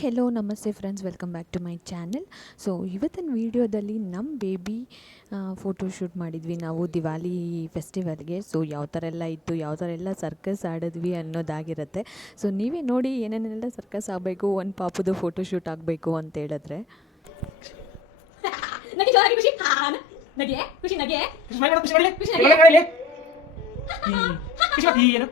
Hello ನಮಸ್ತೆ friends welcome back to my channel so ಇವತ್ತಿನ ವೀಡಿಯೋದಲ್ಲಿ ನಮ್ಮ ಬೇಬಿ ಫೋಟೋಶೂಟ್ ಮಾಡಿದ್ವಿ ನಾವು ದಿವಾಲಿ ಫೆಸ್ಟಿವಲ್ಗೆ ಸೊ ಯಾವ ಥರ ಎಲ್ಲ ಇತ್ತು ಯಾವ ಥರ ಎಲ್ಲ ಸರ್ಕಸ್ ಆಡಿದ್ವಿ ಅನ್ನೋದಾಗಿರುತ್ತೆ. ಸೊ ನೀವೇ ನೋಡಿ ಏನೇನೆಲ್ಲ ಸರ್ಕಸ್ ಆಗಬೇಕು ಒಂದು ಪಾಪದು ಫೋಟೋಶೂಟ್ ಆಗಬೇಕು ಅಂತ ಹೇಳಿದ್ರೆ. ಏನು?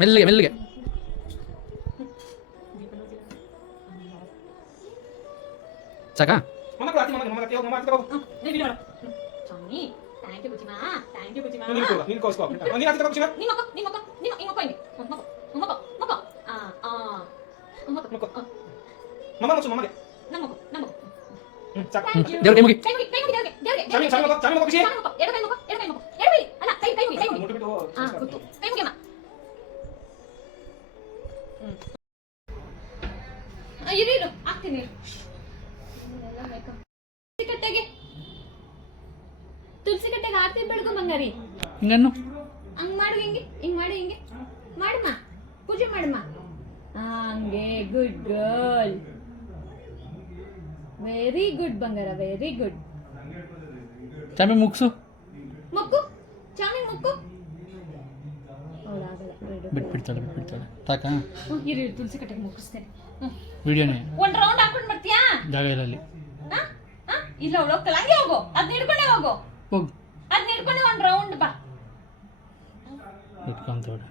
ಮೆಲ್ಲಿಗೆ ಮೆಲ್ಲಿಗೆ ಸಾಕಾ ದೇವ್ರಿಗೆ ಕೊಡು, ತುಳಸಿ ಕಟ್ಟೆಗೆ ಬೆಳಗು ಬಂಗಾರಿ ಹಿಂಗನ್ನು. ಹಂಗ್ ಮಾಡು ಹಿಂಗೆ ಹಿಂಗ್ ಮಾಡಿ ಹಿಂಗೆ. ಮಾಡಮ್ಮ ಪೂಜೆ ಮಾಡಮ್ಮ ಹಂಗೆ ಗುಡ್ ಗರ್ಲ್ ವೆರಿ ಗುಡ್ ಬಂಗಾರ ವೆರಿ ಗುಡ್ ಚಾಮಿ ಮುಗ್ಸು. ಮಕ್ಕು ಚಾಮಿ ಮಕ್ಕು. ಬಿಟ್ಬಿಡ್ತಾಳೆ ಬಿಟ್ಬಿಡ್ತಾಳೆ. ತಾಕ ಇರು ತುಳಸಿ ಕಟ್ಟೆಗೆ ಮುಗಿಸ್ತೇನೆ. ವಿಡಿಯೋನೇ. ಒಂದ್ ರೌಂಡ್ ಹಾಕೊಂಡು ಬರ್ತೀಯಾ ಜಾಗ ಇಲ್ಲ ಅಲ್ಲಿ? ಇಲ್ಲ ಅವಳು ಹಂಗೆ ಹೋಗು ಅದ್ನ ಹಿಡ್ಕೊಂಡೆ ಹೋಗು. ಹೋಗು. ಒಂದ್ ರೌಂಡ್ ಬಾ. ಇಟ್ಕೊಂತೋಡು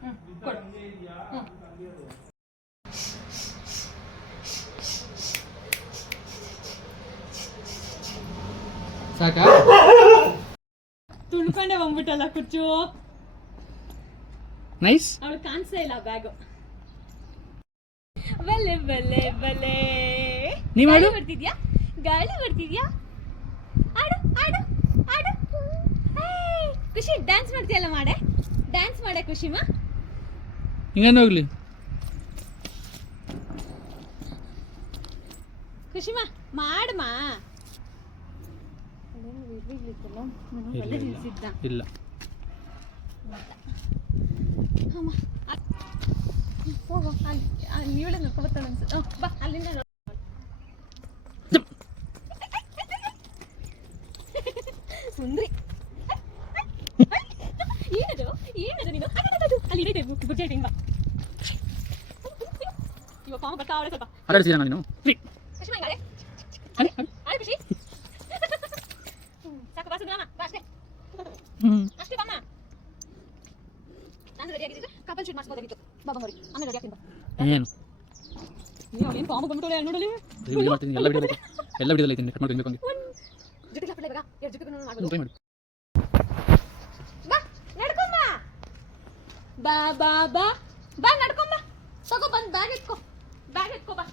ಸಾಕಾ? ತುಳ್ಕೊಂಡೆ ಬಂದ್ಬಿಟ್ಟಲ್ಲ ಕುಚ್ಚು. ನೈಸ್ ಅವಳು ಕಾಣಿಸ್ತಾ ಇಲ್ಲ ಬ್ಯಾಗು ಬಲೆ ಬಲೆ ಬಲೆ. ನೀವು. ಗಾಳಿ ಬರ್ತಿದ್ಯಾ? ಗಾಳಿ ಬರ್ತಿದ್ಯಾ? ಆಡು ಆಡು. ಖುಷಿ ಡ್ಯಾನ್ಸ್ ಮಾಡ್ತೀಯಲ್ಲ ಮಾಡೆ? ಡ್ಯಾನ್ಸ್ ಮಾಡೆ ಖುಷಿಮಾ? ಹಿಂಗೇನು ಹೋಗ್ಲಿ? ಖುಷಿಮಾ ಮಾಡಮ್ಮ ಇಲ್ಲ ಹೋಗೋ ಹೋಗು ಅಲ್ಲಿ ಇವಳೆ ನೋಡ್ಕೊಬರ್ತಾಳೆ ಅನ್ಸುತ್ತೆ. ಬಾ ಅಲ್ಲಿಂದ ಇವಾಗ ಬರ್ತಾ ಅವಳೆ ಸ್ವಲ್ಪ. ಆಟಾಡ್ಸಿದ ನೀನು ಖುಷಿ ಮಂಗಾಳೆ ಅರೆ, ಅರೆ. ಆಳೆ ಖುಷಿ. ಹ್ಮ್, ಸಾಕು ಬಾಸು ಅಷ್ಟೇ. ಹ್ಮ್. ಅಷ್ಟೇ ಬಾಮ್ಮ ನಾನು ರೆಡಿ ಕಪಲ್ ಶೂಟ್ ಮಾಡಿಸ್ಬೋದಾಗಿತ್ತು ಬಾಬಾ ಬಂಗಾರಿ ಆಮೇಲೆ ರೆಡಿ ಆಗ್ತೀನಿ ಏನು? ನೀವು ಅವಳೇನು ಪಾಮ ಬಂದ್ಬಿಟ್ಟಳೆ ನೋಡಲಿ? ವಿಡಿಯೋ ಮಾಡ್ತೀನಿ ಎಲ್ಲ ವಿಡಿಯೋ ಎಲ್ಲ ವಿಡಿಯೋದಲ್ಲಿ ಐತೀನಿ ಕಟ್ ಮಾಡ್ಕೊಂಡು ಹಂಗೆ ಜೊತೆಗೆ ಹಾಕ್ಬಿಡ್ಲೆ ಇವಾಗ ಎರಡು ಜೊತೆಗೆ ಮಾಡ್ಬೋದು ಟ್ರೈ ಮಾಡಿ ಬಾ ನಡ್ಕೊಂಬ ಬಾ ಬಾ ಬಾ. ಬಾ ನಡ್ಕೊಂಬ ತಗೋ ಬಂದ್ ಬ್ಯಾಗ್ ಎತ್ಕೋ. ಬ್ಯಾಗ್ ಎತ್ಕೋ ಬಾ.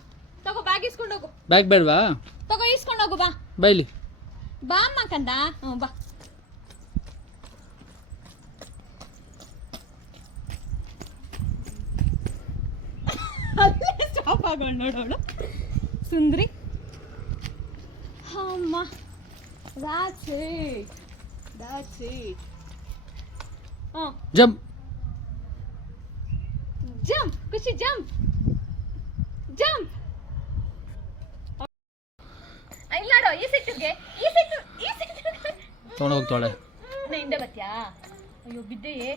ತಗೋ ಬ್ಯಾಗ್ ಇಸ್ಕೊಂಡು ಹೋಗು. ಬ್ಯಾಗ್ ಬೇಡವಾ? ತಗೋ ಇಸ್ಕೊಂಡು ಹೋಗು ಬಾ. ಬೈಲಿ. ಬಾ ಅಮ್ಮ ಕಂದ. ಹ್ಞೂ ಬಾ. ಅಲ್ಲೇ ಸ್ಟಾಪ್ ಆಗೋಣ ನೋಡೋಳು. ಸುಂದ್ರಿ. ಅಮ್ಮ. That's it. That's it. ಹ್ಞೂ. ಜಂಪ್ ಜಂಪ್ ಖುಷಿ ಜಂಪ್ ಜಂಪ್ ಇಲ್ಲ ನೋಡು ಈ ಸಿಟ್ಟಿಗೆ ಈ ಸಿಟ್ಟು ಈ ಸಿಟ್ಟು. ತೊಗೊಂಡು ಹೋಗ್ತಾಳೆ ನಾ ಹಿಂದೆ ಬರ್ತೀಯಾ? ಅಯ್ಯೋ ಬಿದ್ದೆಯೇ.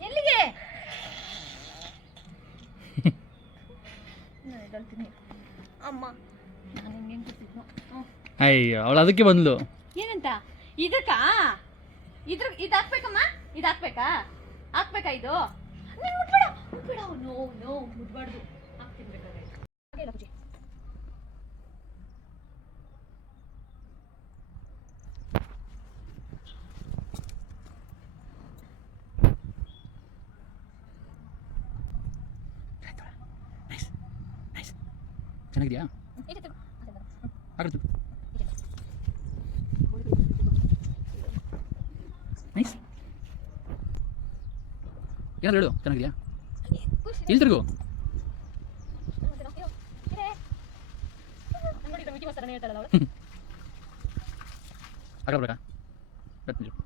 ಎಲ್ಲಿಗೆ. ಅಮ್ಮ ನಾನು ಹಿಂಗೇನು ಹ್ಞೂ ಅಯ್ಯೋ ಅವಳು ಅದಕ್ಕೆ ಬಂದ್ಲು. ಏನಂತ? ಇದಕ್ಕಾ? ಇದ್ರ ಇದು ಹಾಕ್ಬೇಕಮ್ಮ ಇದು ಹಾಕ್ಬೇಕಾ ಇದು ನೀನ್ ಮುಟ್ಬೇಡ ಮುಟ್ಬೇಡ. No no ಮುಟ್ಬಾರ್ದು. ಹಾಕ್ತೀನಿ ಬೇಕಾದ್ರೆ. ಹಾಗೆ ಇಲ್ಲ ಪೂಜೆ. ಚೆನ್ನಾಗಿದೆಯಾ. ಆಗುತ್ತೆ ಏನಾದ್ರು ಹೇಳು ಚೆನ್ನಾಗಿದೆಯಾ. ಇಲ್ಲಿ ತಿರುಗು ಇದೆ, ಇದೆ.